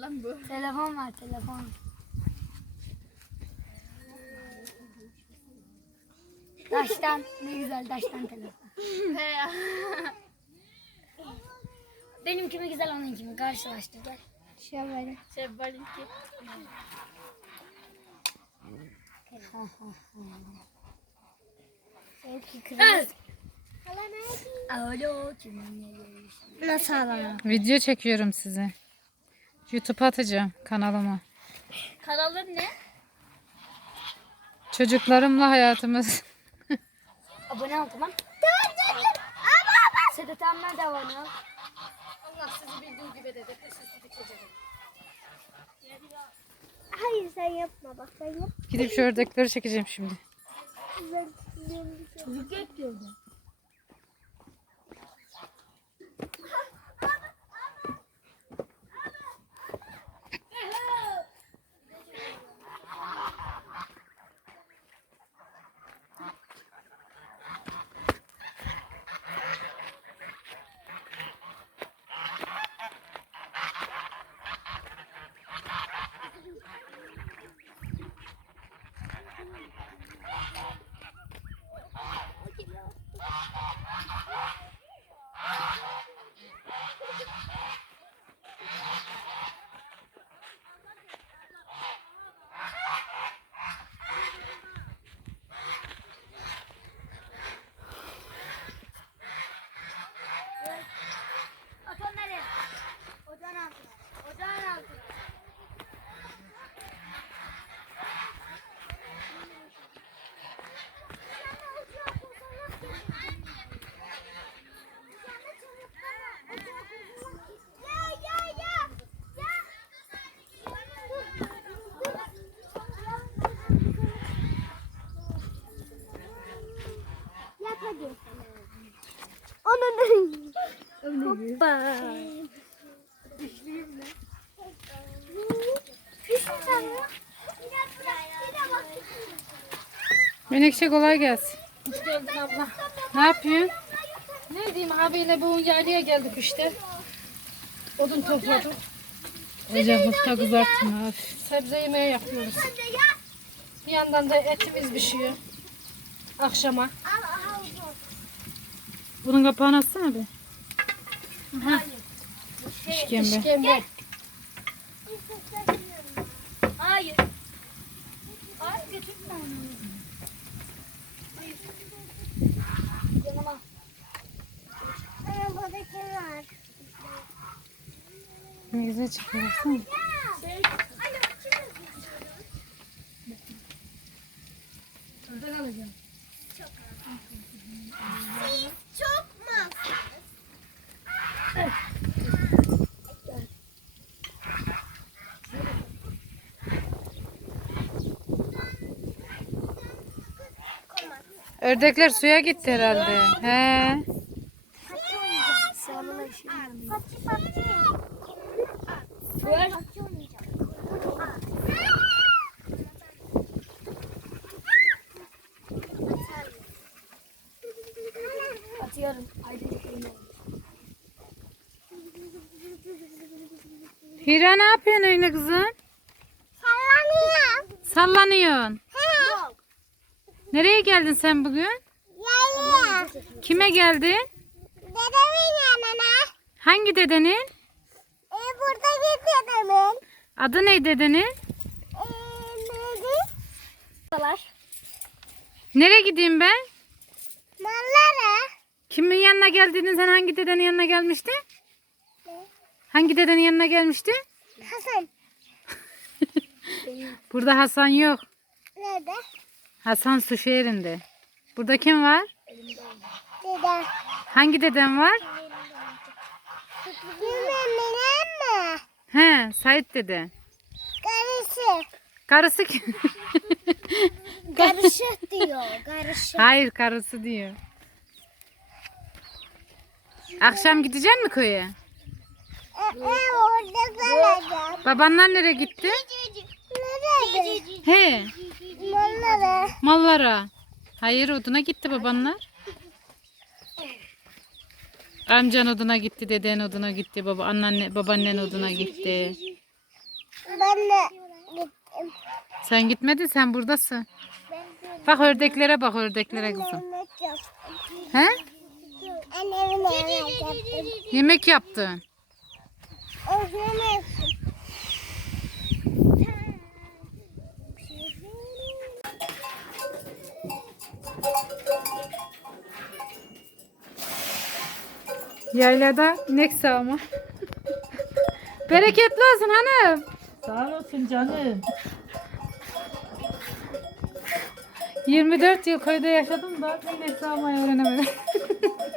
lan bu. Telefon var telefon. Taştan ne güzel taştan telefon. He ya. Benimki mi güzel onunki mi? Karşılaştır gel. Şöyle. Şevval'inki. Sevki kırmızı. Alo? Nasıl alana? Video çekiyorum size. YouTube'a atacağım kanalıma. Kanalın ne? Çocuklarımla hayatımız. Abone ol tamam. Sedat Ammer de abone ol. Allah sizi bildiği gibi dedi. Sizi dikeceğim. Hayır sen yapma bak sen yap. Gidip şu ördekleri çekeceğim şimdi. Ben Çocuk bekliyordu. Bak. Menekşe kolay gelsin. Hoş geldin abla. Ne yapıyorsun? Ne diyeyim abiyle bu yaylaya geldik işte. Odun topladık. Ocaklıkta kızartma. Öf. Sebze yemeği yapıyoruz. Bir yandan da etimiz pişiyor. Akşama. Bunun kapağını açsana bir. İşkembe. İşkembe. Hayır. Hayır götürme onu. Yanıma. Ama burada kim var? Ne güzel çıkıyorsun. Çok Ördekler suya gitti herhalde. He. Atıyorum. Hira ne yapıyorsun öyle kızım? Sallanıyor. Sallanıyorsun. Nereye geldin sen bugün? Yaylı. Kime geldin? Dedemin yanına. Hangi dedenin? E buradaki dedemin. Adı ne dedenin? E neydi? Nereye gideyim ben? Mallara. Kimin yanına geldiğini sen hangi dedenin yanına gelmiştin? Ne? Hangi dedenin yanına gelmişti? Hasan. Burada Hasan yok. Nerede? Hasan su şehrinde. Burada kim var? Dede. Hangi deden var? Bilmem mi? He, Sait dede. Karışık. Karısı kim? Karışık diyor. Karışık. Hayır, karısı diyor. Akşam gidecek mi köye? E, e, orada kalacağım. Babanlar nereye gitti? Nerede? He, Mallara. Hayır, oduna gitti babanlar. Amcan oduna gitti, deden oduna gitti, baba anneanne, babaannen oduna gitti. Ben de gittim. Sen gitmedin sen buradasın. Bak ördeklere bak ördeklere kızım. He? Yemek yaptım. Yemek yaptın. Yaylada inek sağma. Bereketli olsun hanım. Sağ olasın canım. 24 yıl köyde yaşadım da inek sağmayı öğrenemedim.